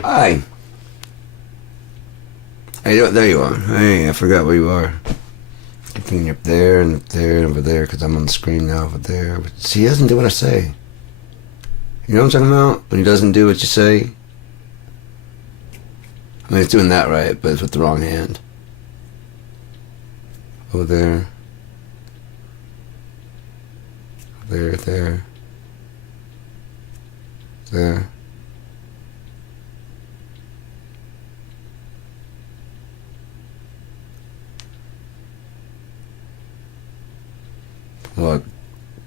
Hi. Hey, there you are. Hey, I forgot where you are. I'm thinking you're up there and up there and over there because I'm on the screen now over there. But see, he doesn't do what I say. You know what I'm talking about? When he doesn't do what you say? I mean, it's doing that right, but it's with the wrong hand. Over there. There. There. Like,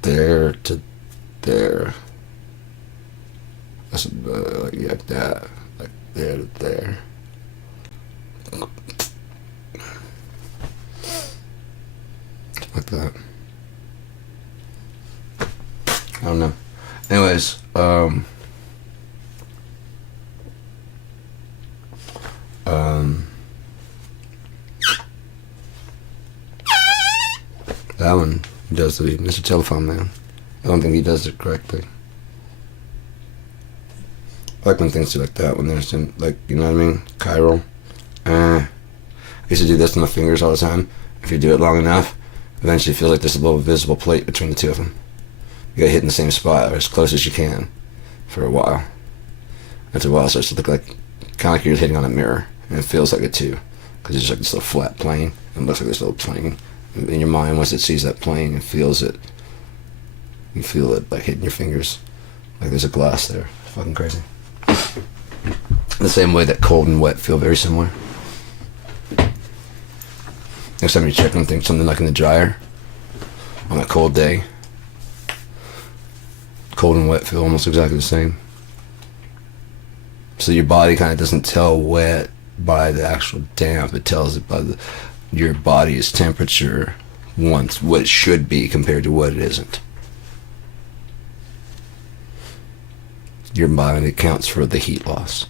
there to there. That's like that. Like there to there. Like that. I don't know. Anyways, that one does the Mr. Telephone Man. I don't think he does it correctly. I like when things do like that, when there's some, like, you know what I mean? Chiral. I used to do this with my fingers all the time. If you do it long enough, eventually it feels like there's a little visible plate between the two of them. You gotta hit in the same spot, or as close as you can, for a while. After a while, it starts to look like, kind of like you're hitting on a mirror, and it feels like it too, because it's just like this little flat plane, and it looks like this little plane. In your mind, once it sees that plane and feels it, you feel it like hitting your fingers, like there's a glass there. It's fucking crazy. The same way that cold and wet feel very similar. Next time you check on things, something like in the dryer, on a cold day, cold and wet feel almost exactly the same. So your body kind of doesn't tell wet by the actual damp, it tells it by your body's temperature, once what it should be compared to what it isn't. Your body accounts for the heat loss.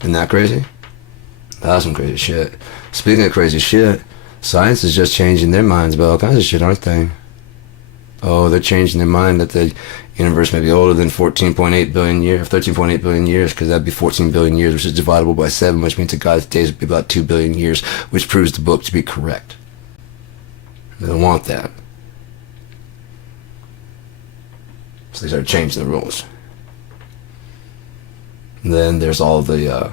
Isn't that crazy? That's some crazy shit. Speaking of crazy shit, science is just changing their minds about all kinds of shit, aren't they? Oh, they're changing their mind that the universe may be older than 14.8 billion years, 13.8 billion years, because that'd be 14 billion years, which is dividable by 7, which means that God's days would be about 2 billion years, which proves the book to be correct. They don't want that. So they started changing the rules. And then there's all the,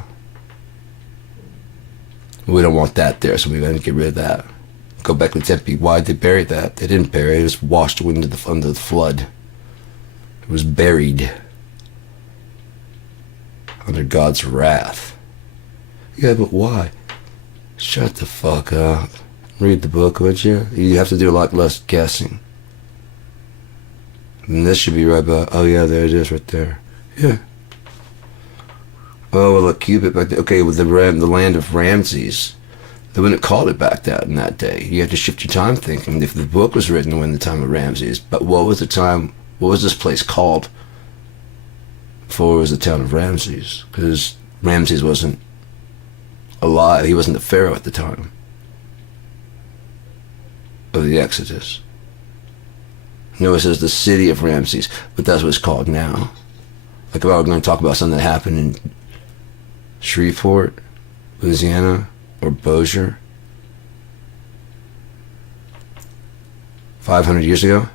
we don't want that there, so we got to get rid of that. Go back to Tempe. Why'd they bury that? They didn't bury it. It was washed into under the flood. It was buried under God's wrath. Yeah, but why? Shut the fuck up. Read the book, would you? You have to do a lot less guessing. And this should be right about, oh yeah, there it is right there. Yeah. Oh, well, a cubit back there. Okay, with the land of Ramses. They wouldn't have called it back that in that day. You have to shift your time thinking. If the book was written when the time of Ramses, but what was the time, what was this place called before it was the town of Ramses? Because Ramses wasn't alive. He wasn't the pharaoh at the time of the Exodus. No, it says the city of Ramses, but that's what it's called now. Like if I were going to talk about something that happened in Shreveport, Louisiana, or Bossier 500 years ago,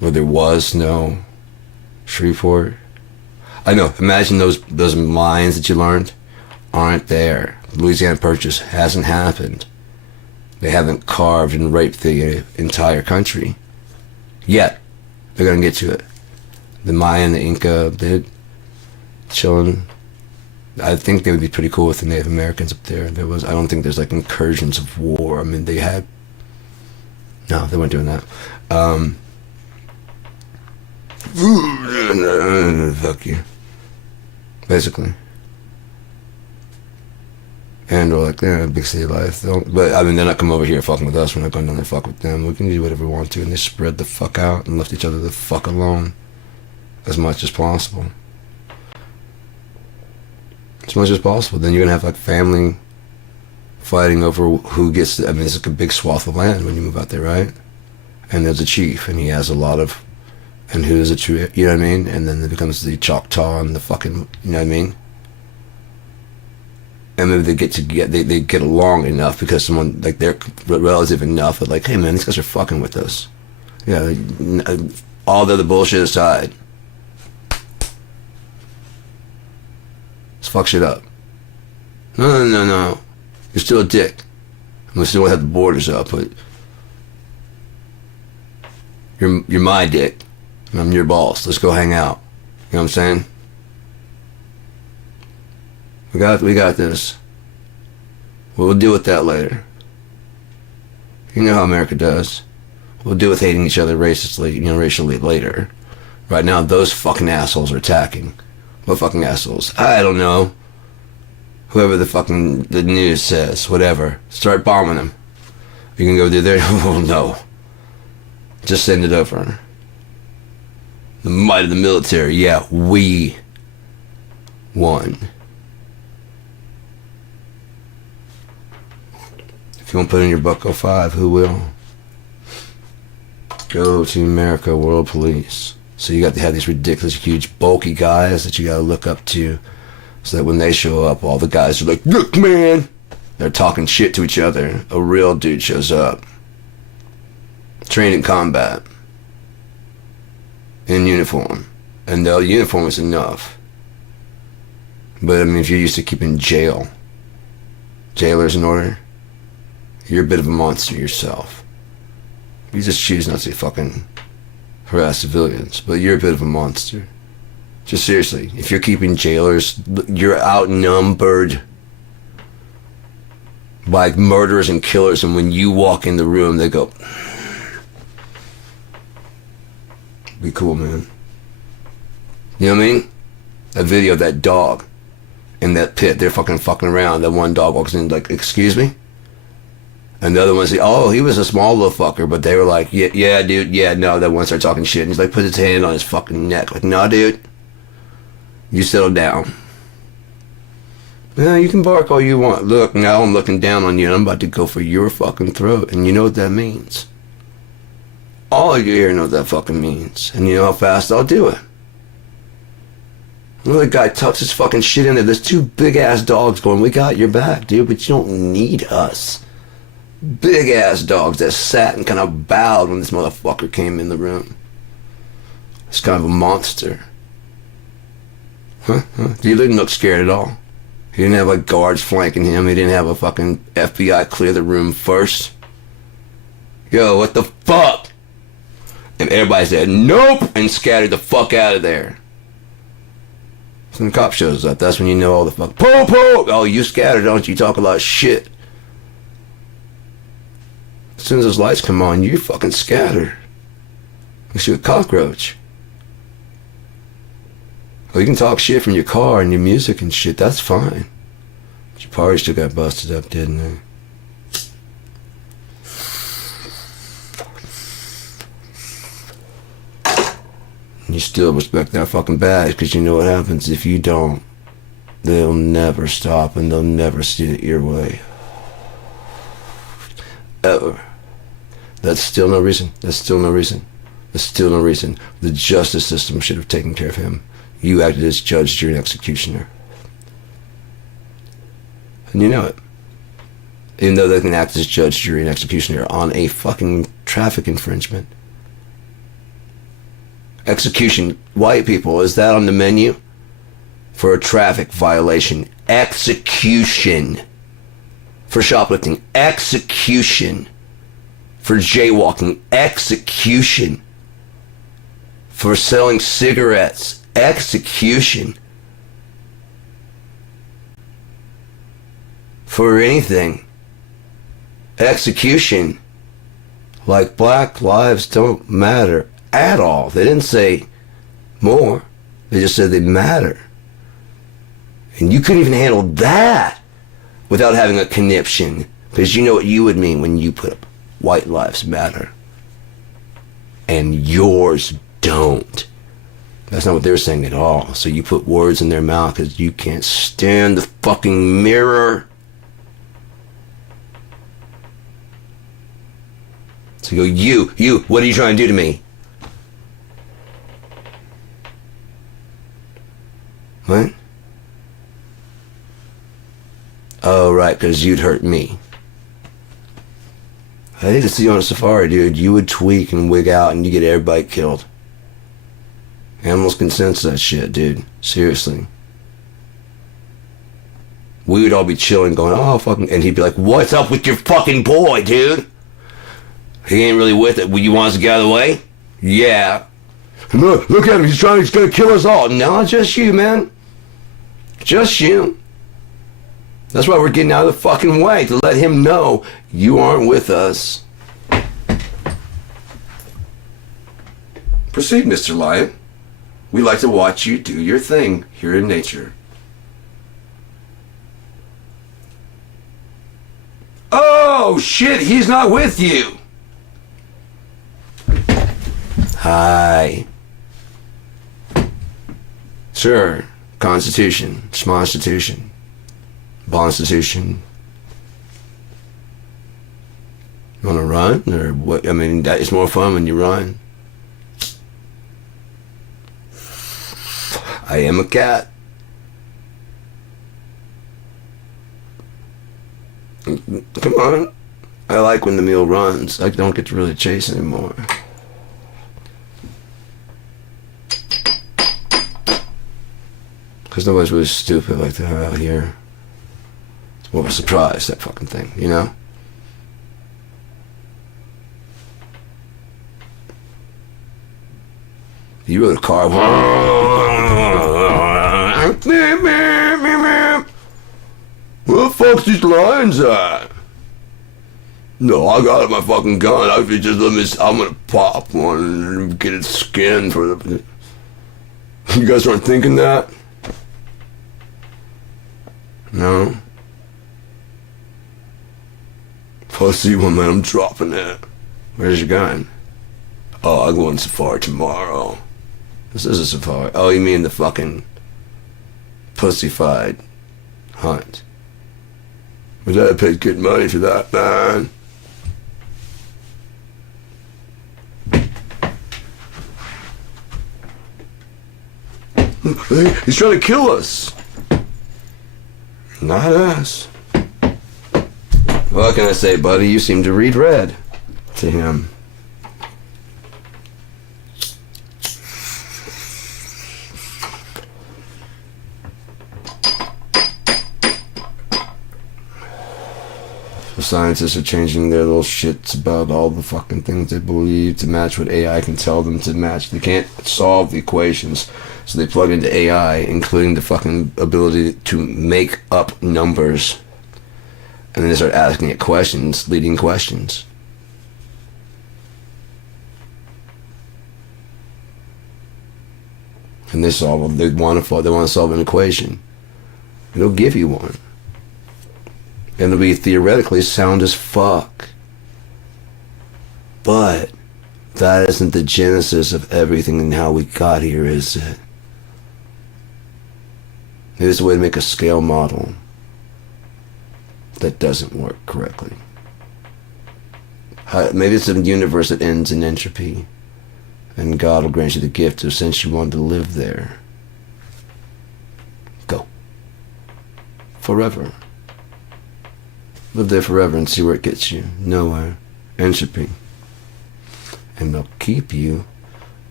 where there was no Shreveport. I know, imagine those lines that you learned aren't there. The Louisiana Purchase hasn't happened. They haven't carved and raped the entire country yet. They're gonna get to it. The Maya and the Inca, they're chilling. I think they would be pretty cool with the Native Americans up there. I don't think there's like incursions of war. I mean, no, they weren't doing that. Fuck you. Basically. And we're like, yeah, big city life. But I mean, they're not coming over here fucking with us. We're not going down there fuck with them. We can do whatever we want to. And they spread the fuck out and left each other the fuck alone as much as possible. As much as possible. Then you're gonna have like family fighting over who gets I mean, it's like a big swath of land when you move out there, right? And there's a chief, and he has a lot of and who's a true, you know what I mean? And then it becomes the Choctaw and the fucking, you know what I mean? And maybe they get along enough because someone, like, they're relative enough that, like, hey man, these guys are fucking with us. Yeah, all the other bullshit aside, let's fuck shit up. No. You're still a dick. We still have the borders up, but you're my dick. And I'm your boss. Let's go hang out. You know what I'm saying? We got this. We'll deal with that later. You know how America does. We'll deal with hating each other racially later. Right now, those fucking assholes are attacking. What fucking assholes? I don't know. Whoever the news says, whatever. Start bombing them. You can go do there? Oh no. Just send it over. The might of the military. Yeah, we won. If you want to put in your Bucko 5, who will? Go to America World Police. So you got to have these ridiculous, huge, bulky guys that you got to look up to, so that when they show up, all the guys are like, look, man! They're talking shit to each other. A real dude shows up. Trained in combat. In uniform. And the uniform is enough. But, I mean, if you're used to keeping jailers in order, you're a bit of a monster yourself. You just choose not to fucking harass civilians, but you're a bit of a monster. Just seriously, if you're keeping jailers, you're outnumbered by murderers and killers, and when you walk in the room, they go, be cool, man. You know what I mean? That video of that dog in that pit, they're fucking around. That one dog walks in like, excuse me? And the other one say, oh, he was a small little fucker, but they were like, yeah, dude, yeah, no. That one started talking shit, and he's like, put his hand on his fucking neck. Like, no, dude. You settle down. Yeah, you can bark all you want. Look, now I'm looking down on you, and I'm about to go for your fucking throat, and you know what that means. All of you here know what that fucking means, and you know how fast I'll do it. Another guy tucks his fucking shit in there. There's two big-ass dogs going, we got your back, dude, but you don't need us. Big-ass dogs that sat and kind of bowed when this motherfucker came in the room. It's kind of a monster. Huh? He didn't look scared at all. He didn't have like guards flanking him. He didn't have a fucking FBI clear the room first. Yo, what the fuck? And everybody said, nope, and scattered the fuck out of there. So when the cop shows up, that's when you know all the fuck, po. Oh, you scattered, don't you? Talk a lot of shit. As soon as those lights come on, you fucking scatter. Like you're a cockroach. Well, you can talk shit from your car and your music and shit, that's fine. But your party still got busted up, didn't it? And you still respect that fucking badge, because you know what happens if you don't. They'll never stop and they'll never see it your way. Ever. That's still no reason. The justice system should have taken care of him. You acted as judge, jury, and executioner. And you know it. Even though they can act as judge, jury, and executioner on a fucking traffic infringement. Execution, white people, is that on the menu? For a traffic violation. Execution. For shoplifting. Execution. For jaywalking. Execution. For selling cigarettes. Execution. For anything. Execution. Like black lives don't matter at all. They didn't say more. They just said they matter. And you couldn't even handle that without having a conniption. Because you know what you would mean when you put up white lives matter. And yours don't. That's not what they're saying at all. So you put words in their mouth because you can't stand the fucking mirror. So you go, you, what are you trying to do to me? What? Oh, right, because you'd hurt me. I hate to see you on a safari, dude. You would tweak and wig out and you get everybody killed. Animals can sense that shit, dude. Seriously. We would all be chilling going, oh, fucking... And he'd be like, what's up with your fucking boy, dude? He ain't really with it. You want us to get out of the way? Yeah. Look at him. He's gonna kill us all. No, just you, man. Just you. That's why we're getting out of the fucking way, to let him know you aren't with us. Proceed, Mr. Lion. We like to watch you do your thing here in nature. Oh, shit, he's not with you. Hi. Sure, Constitution, Schmonstitution. Bonstitution. You want to run? Or what? I mean, it's more fun when you run. I am a cat. Come on. I like when the meal runs. I don't get to really chase anymore. Because nobody's really stupid like that out here. It's more of a surprise, that fucking thing, you know? You rode a car. Where the fuck's these lions at? No, I got my fucking gun. If you just let me, I'm gonna pop one and get its skin for the... You guys aren't thinking that? No? If I see one, man, I'm dropping it. Where's your gun? Oh, I'm going safari tomorrow. This is a safari. Oh, you mean the fucking pussified hunt? But I paid good money for that, man. Hey, he's trying to kill us. Not us. What can I say, buddy? You seem to read red to him. The scientists are changing their little shits about all the fucking things they believe to match what AI can tell them to match. They can't solve the equations, so they plug into AI, including the fucking ability to make up numbers. And then they start asking it questions, leading questions. And they want to solve an equation. It'll give you one. And it'll be theoretically sound as fuck. But that isn't the genesis of everything and how we got here, is it? There's a way to make a scale model that doesn't work correctly. Maybe it's a universe that ends in entropy, and God will grant you the gift of, since you want to live there, go. Forever. Live there forever and see where it gets you. Nowhere. Entropy. And they'll keep you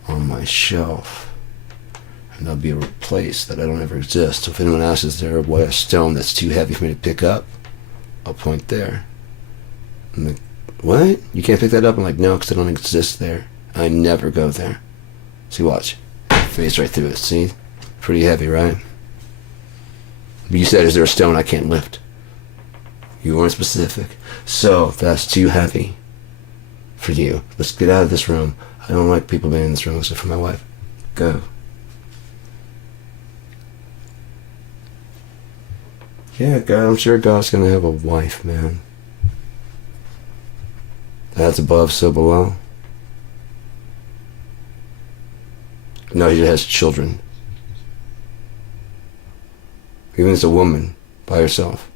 on my shelf. And there'll be a place that I don't ever exist. So if anyone asks, is there a stone that's too heavy for me to pick up? I'll point there. I'm like, what? You can't pick that up? I'm like, no, because I don't exist there. I never go there. See, watch. Face right through it. See? Pretty heavy, right? But you said, is there a stone I can't lift? You weren't specific. So, that's too heavy for you. Let's get out of this room. I don't like people being in this room except for my wife. Go. Yeah, God, I'm sure God's gonna have a wife, man. That's above, so below. No, he has children. Even as a woman, by herself.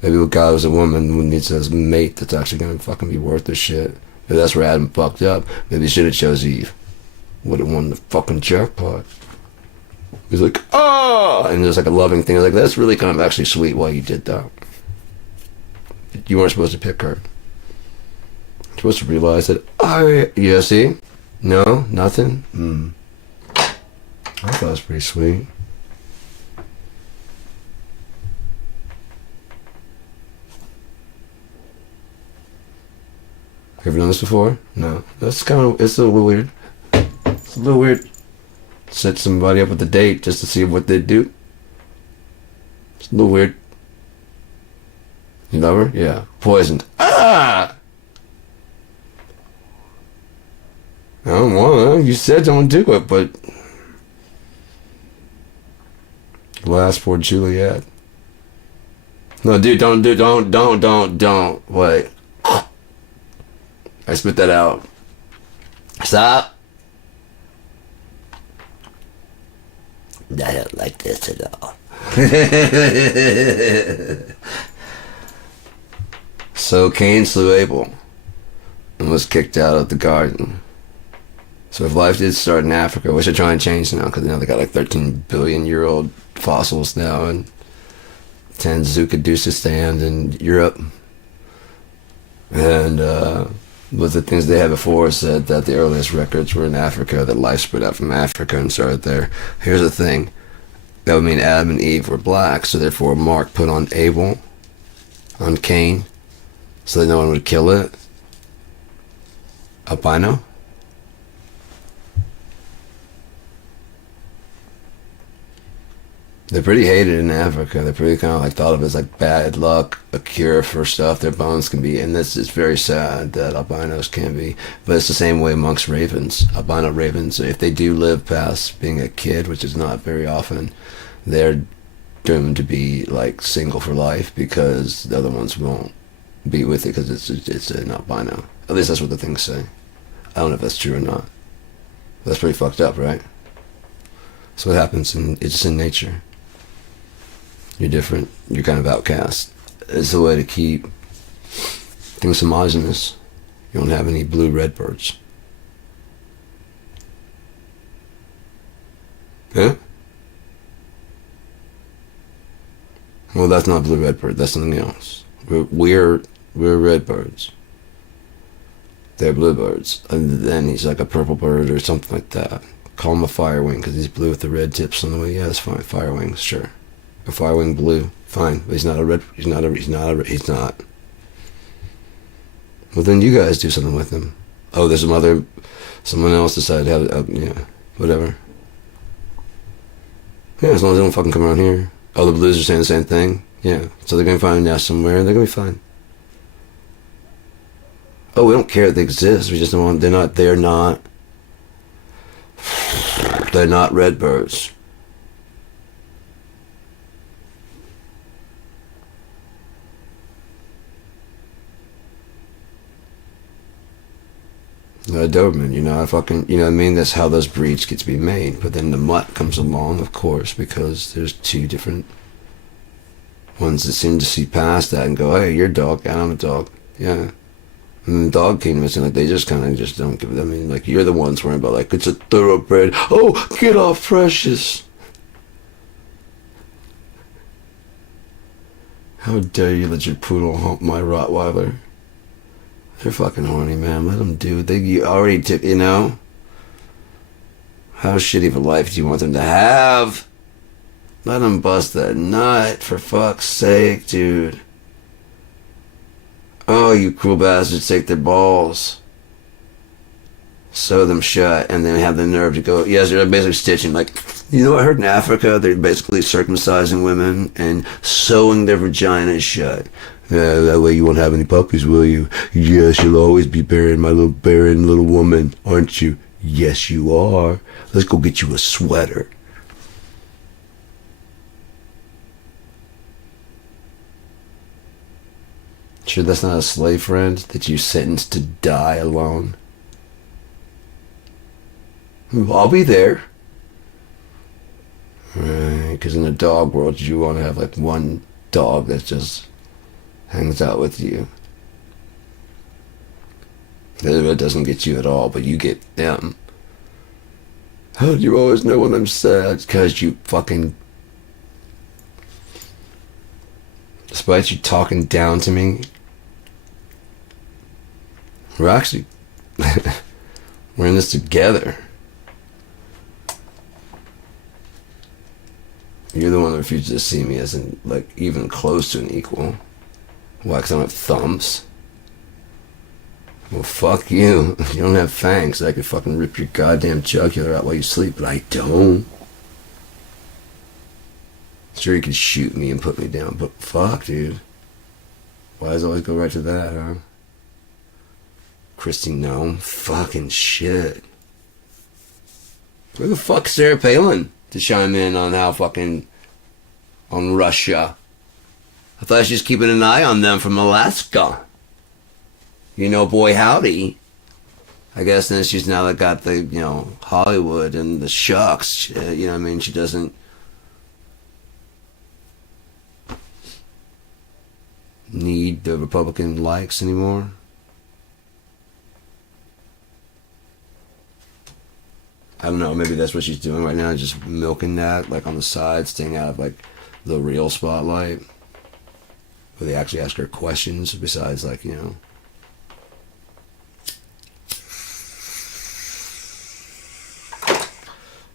Maybe God was a woman who needs a mate that's actually gonna fucking be worth the shit. Maybe that's where Adam fucked up. Maybe he should have chose Eve. Would have won the fucking jackpot. He's like, oh, and there's like a loving thing. I was like, that's really kind of actually sweet why you did that. You weren't supposed to pick her. You're supposed to realize that, yeah, see? No, nothing? I thought it was pretty sweet. Have you ever done this before? No. That's kind of, it's a little weird. It's a little weird. Set somebody up with a date just to see what they do. It's a little weird. You love her? Yeah. Poisoned. Ah! I don't want to. You said don't do it, but... Last poor Juliet. No, dude, don't. Wait. I spit that out. Stop. I don't like this at all. So Cain slew Abel and was kicked out of the garden. So if life did start in Africa, which they're trying to change now, because they got like 13 billion year old fossils now, and 10 Zookadoosistan in Europe. And but the things they had before said that the earliest records were in Africa, that life spread out from Africa and started there. Here's the thing. That would mean Adam and Eve were black, so therefore a mark put on Abel, on Cain, so that no one would kill it. Albino? They're pretty hated in Africa. They're pretty kind of like thought of as like bad luck, a cure for stuff. Their bones can be, and this is very sad that albinos can be. But it's the same way amongst ravens. Albino ravens, if they do live past being a kid, which is not very often, they're doomed to be like single for life because the other ones won't be with it because it's an albino. At least that's what the things say. I don't know if that's true or not. That's pretty fucked up, right? That's what happens, it's just in nature. You're different. You're kind of outcast. It's a way to keep things homogenous. You don't have any blue redbirds. Yeah? Well, that's not blue redbird. That's something else. We're redbirds. They're bluebirds. And then he's like a purple bird or something like that. Call him a firewing because he's blue with the red tips on the way. Yeah, that's fine. Firewings, sure. A firewing blue, fine. But he's not a red. He's not. Well, then you guys do something with him. Oh, there's someone else decided to have, yeah, whatever. Yeah, as long as they don't fucking come around here. Oh, the blues are saying the same thing. Yeah, so they're gonna find a nest somewhere, and they're gonna be fine. Oh, we don't care that they exist. We just don't want. They're not. They're not redbirds. A Doberman, you're not a fucking, you know what I mean? That's how those breeds get to be made. But then the mutt comes along, of course, because there's two different ones that seem to see past that and go, hey, you're a dog, and I'm a dog. Yeah. And the dog kingdom is like, they just kind of just don't give it, I mean, like, you're the ones worrying about, like, it's a thoroughbred. Oh, get off, Precious. How dare you let your poodle hump my Rottweiler? They're fucking horny, man. Let them do. You already took, you know? How shitty of a life do you want them to have? Let them bust that nut, for fuck's sake, dude. Oh, you cruel bastards, take their balls. Sew them shut, and then have the nerve to go, yes, they're basically stitching, like, you know, I heard in Africa, they're basically circumcising women and sewing their vaginas shut. That way you won't have any puppies, will you? Yes, you'll always be burying my little barren little woman, aren't you? Yes, you are. Let's go get you a sweater. Sure that's not a slave friend that you sentenced to die alone? I'll be there. Right, because in the dog world you want to have like one dog that just hangs out with you. It doesn't get you at all, but you get them. How do you always know when I'm sad? Because you fucking... Despite you talking down to me, we're actually... we're in this together. You're the one that refuses to see me as in, like, even close to an equal. Why? 'Cause I don't have thumbs? Well, fuck you. You don't have fangs. I could fucking rip your goddamn jugular out while you sleep, but I don't. Sure, you could shoot me and put me down, but fuck, dude. Why does it always go right to that, huh? Christy Gnome? Fucking shit. Where the fuck's Sarah Palin to chime in on how fucking... on Russia? I thought she was keeping an eye on them from Alaska. You know, boy howdy. I guess then she's now got the, you know, Hollywood and the shucks. You know what I mean? She doesn't need the Republican likes anymore. I don't know, maybe that's what she's doing right now, just milking that, like on the side, staying out of like the real spotlight. Where they actually ask her questions besides like, you know.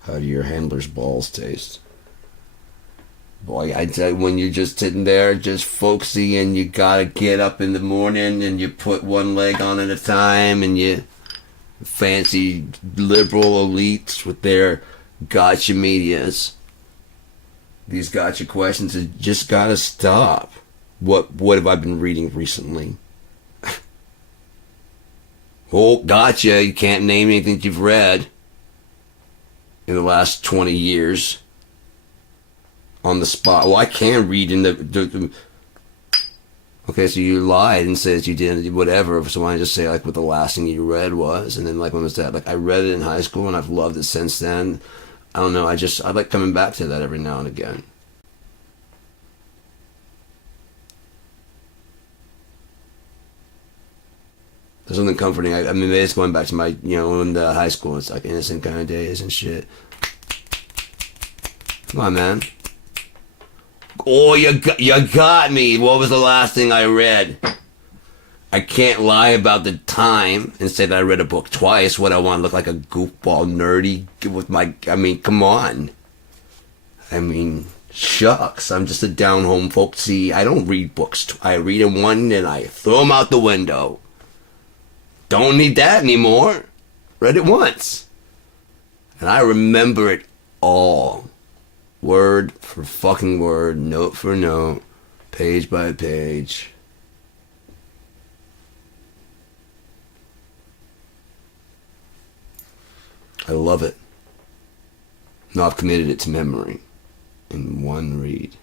How do your handler's balls taste? Boy, I tell you, when you're just sitting there, just folksy, and you gotta get up in the morning, and you put one leg on at a time, and you fancy liberal elites with their gotcha medias. These gotcha questions have just gotta stop. What have I been reading recently? Oh, gotcha, you can't name anything you've read in the last 20 years. On the spot. Well, I can read in the okay, so you lied and said you didn't, whatever. So why don't you just say like what the last thing you read was? And then like when was that? Like I read it in high school and I've loved it since then. I don't know, I like coming back to that every now and again. There's something comforting. I mean, maybe it's going back to my, you know, in the high school, it's like innocent kind of days and shit. Come on, man. Oh, you got me. What was the last thing I read? I can't lie about the time and say that I read a book twice. What, I want to look like a goofball nerdy with my... I mean, come on. I mean, shucks. I'm just a down-home folksy. I don't read books. I read them one and I throw them out the window. Don't need that anymore. Read it once. And I remember it all. Word for fucking word, note for note, page by page. I love it. Now I've committed it to memory in one read.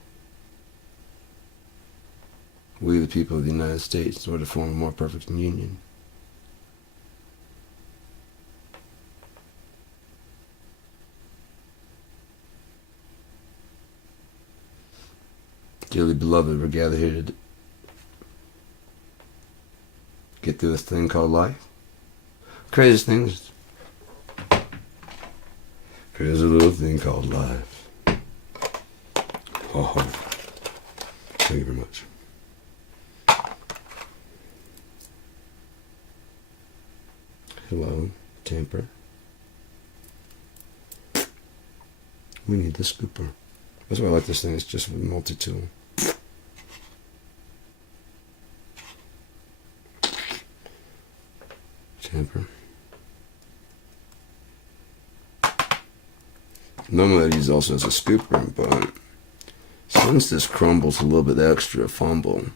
We, the people of the United States, in order to form a more perfect union. Dearly beloved, we're gathered here to get through this thing called life. Craziest things. Crazy little thing called life. Oh, thank you very much. Hello, Tamper. We need the scooper. That's why I like this thing, it's just a multi-tool. Tamper. Normally I'd use also as a scooper, but since this crumbles a little bit extra fumble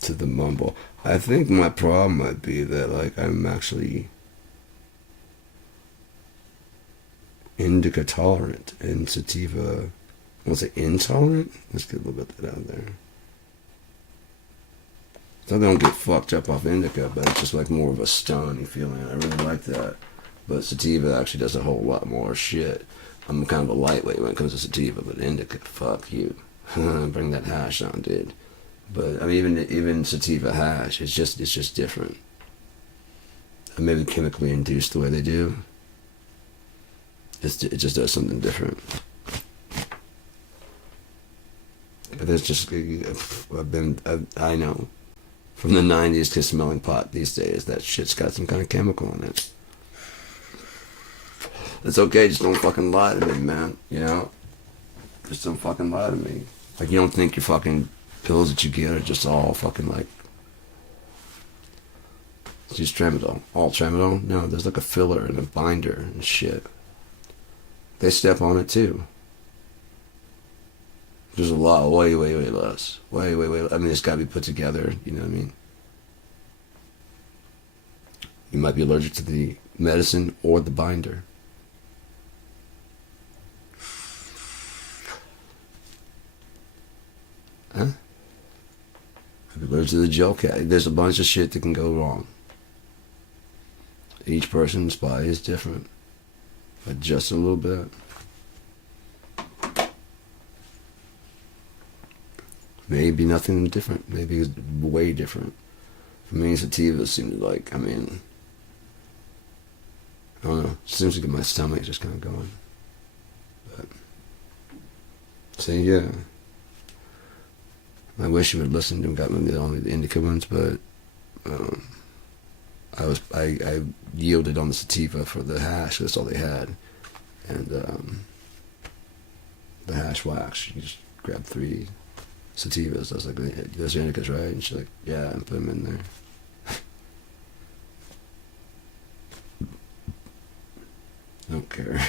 to the mumble, I think my problem might be that like I'm actually indica tolerant and sativa, was it intolerant? Let's get a little bit of that out there. So I don't get fucked up off indica, but it's just like more of a stony feeling. I really like that. But sativa actually does a whole lot more shit. I'm kind of a lightweight when it comes to sativa, but indica, fuck you. Bring that hash on, dude. But I mean, even sativa hash, it's just different. Maybe chemically induced the way they do. It just does something different. There's just I know from the 90s to smelling pot these days, that shit's got some kind of chemical in it. It's okay, just don't fucking lie to me, man. You know, just don't fucking lie to me. Like, you don't think your fucking pills that you get are just all fucking like just tramadol, all tramadol. No, there's like a filler and a binder and shit. They step on it too. There's a lot, way less. Way. I mean, it's got to be put together, you know what I mean? You might be allergic to the medicine or the binder. Huh? Might be allergic to the gel cap. There's a bunch of shit that can go wrong. Each person's body is different. But just a little bit. Maybe nothing different. Maybe it's way different. For me, sativas seem to like, I mean, I don't know. It seems to get my stomach just kind of going. But, so yeah. I wish you would listen to got maybe only the indica ones, but I yielded on the sativa for the hash. That's all they had. And the hash wax, you just grab 3 sativas. I was like, those are indicas, right? And she's like, yeah, and put them in there. I don't care.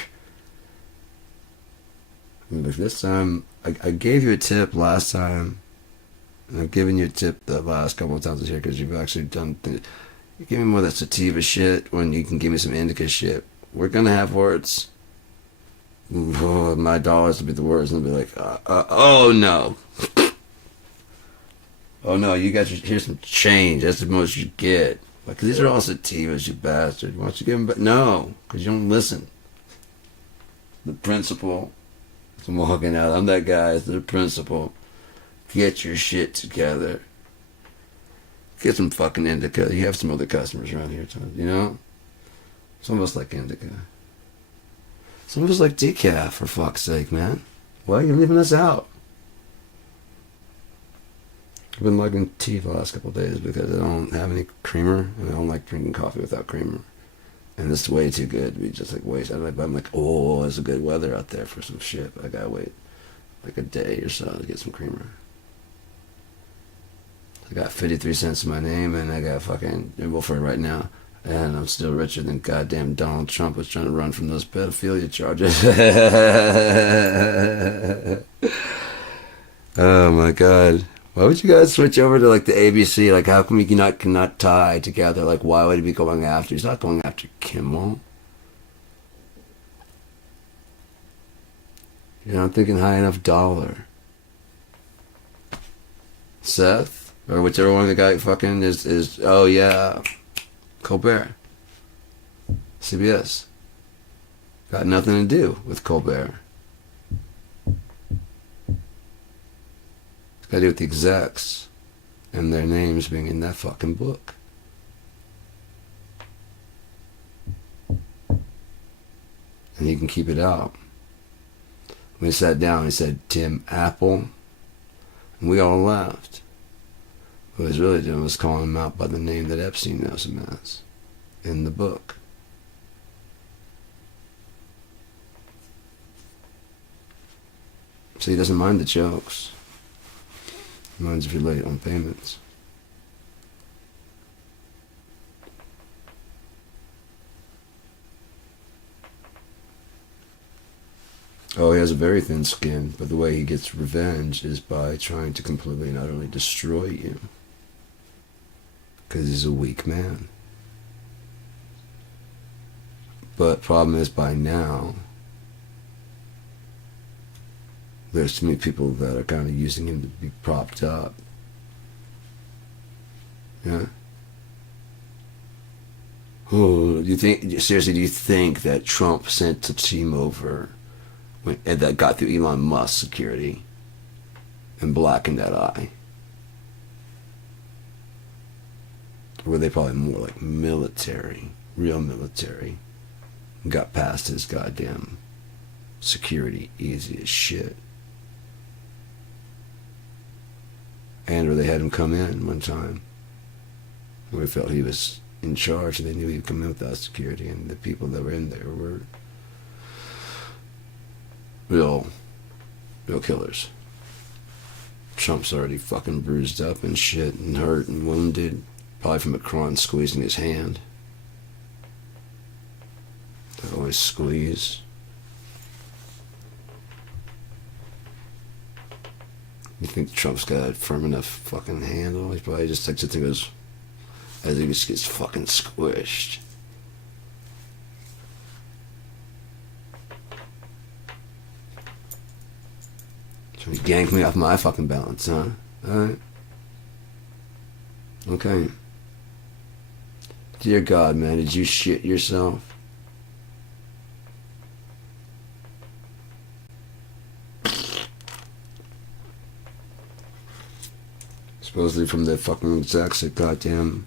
I mean, like this time, I gave you a tip last time, and I've given you a tip the last couple of times here because you've actually done things. You give me more of that sativa shit when you can give me some indica shit. We're gonna have words. Oh, my dollars will be the words, and they'll be like, oh no. Oh no, you guys, here's some change. That's the most you get. Like, these are all sativas, you bastard. Why don't you give them back? No, because you don't listen. The principal. I'm walking out. I'm that guy. It's the principal. Get your shit together. Get some fucking indica. You have some other customers around here, too, you know? Some of us like indica. Some of us like decaf, for fuck's sake, man. Why are you leaving us out? I've been liking tea the last couple of days because I don't have any creamer, and I don't like drinking coffee without creamer. And it's way too good to be just like waste. I'm like, oh, it's a good weather out there for some shit, but I gotta wait like a day or so to get some creamer. I got 53 cents in my name, and I got fucking Wilford right now. And I'm still richer than goddamn Donald Trump was trying to run from those pedophilia charges. Oh my god. Why would you guys switch over to like the ABC? Like, how come you cannot tie together? Like, why would he be going after? He's not going after Kimmel. You're not thinking high enough dollar. Seth? Or whichever one the guy fucking is oh yeah. Colbert. CBS. Got nothing to do with Colbert. It's got to do with the execs and their names being in that fucking book. And he can keep it out. When he sat down, he said, Tim Apple. And we all laughed. What he was really doing was calling him out by the name that Epstein knows him as in the book. So he doesn't mind the jokes. He minds if you're late on payments. Oh, he has a very thin skin, but the way he gets revenge is by trying to completely and utterly destroy you. Because he's a weak man. But problem is, by now, there's too many people that are kind of using him to be propped up. Yeah? Oh, do you think that Trump sent a team over that got through Elon Musk security and blackened that eye? Or were they probably more like military, real military, got past his goddamn security easy as shit. And or they had him come in one time where they felt he was in charge and they knew he'd come in without security, and the people that were in there were real killers. Trump's already fucking bruised up and shit and hurt and wounded, probably from Macron squeezing his hand. They always squeeze. You think Trump's got a firm enough fucking handle? He probably just takes it and goes, as he just gets fucking squished. So he ganked me off my fucking balance, huh? Alright. Okay. Dear God, man, did you shit yourself? Supposedly from the fucking execs that goddamn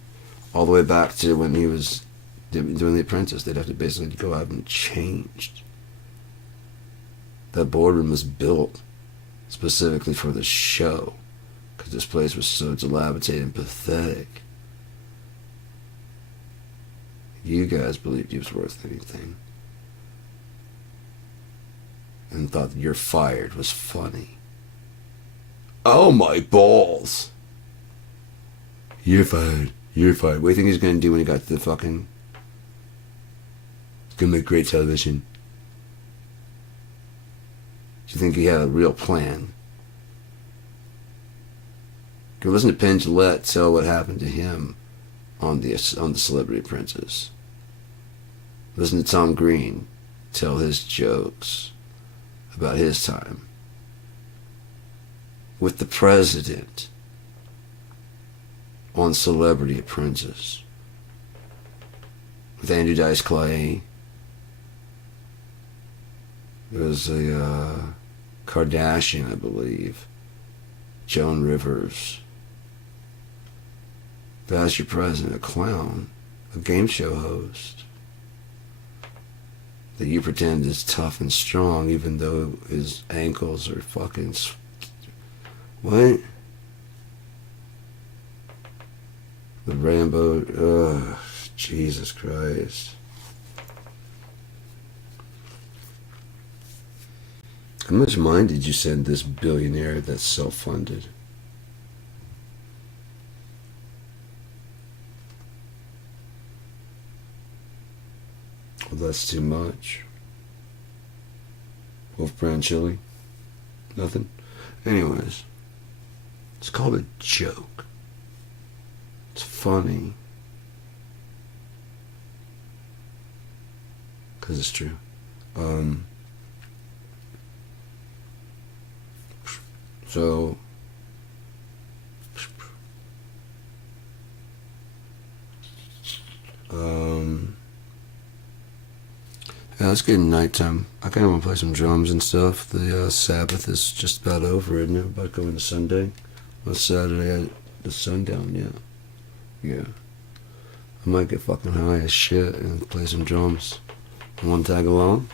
all the way back to when he was doing The Apprentice, they'd have to basically go out and change. That boardroom was built specifically for the show, because this place was so dilapidated and pathetic. You guys believed he was worth anything, and thought that "you're fired" was funny. Oh my balls! You're fired. You're fired. What do you think he's gonna do when he got to the fucking... He's gonna make great television. Do you think he had a real plan? Go listen to Penn Jillette tell what happened to him on the Celebrity Apprentice. Listen to Tom Green tell his jokes about his time with the president on Celebrity Apprentice, with Andrew Dice Clay. There was a Kardashian, I believe, Joan Rivers. That's your president, a clown, a game show host that you pretend is tough and strong, even though his ankles are fucking... What? The Rambo... Jesus Christ. How much money did you send this billionaire that's self-funded? Well, that's too much. Wolf Brand chili? Nothing? Anyways, it's called a joke. It's funny. Because it's true. So, yeah, it's getting nighttime. I kind of want to play some drums and stuff. The Sabbath is just about over, isn't it? About going to Sunday. On Saturday, the sundown, yeah. Yeah. I might get fucking high as shit and play some drums. Want to tag along?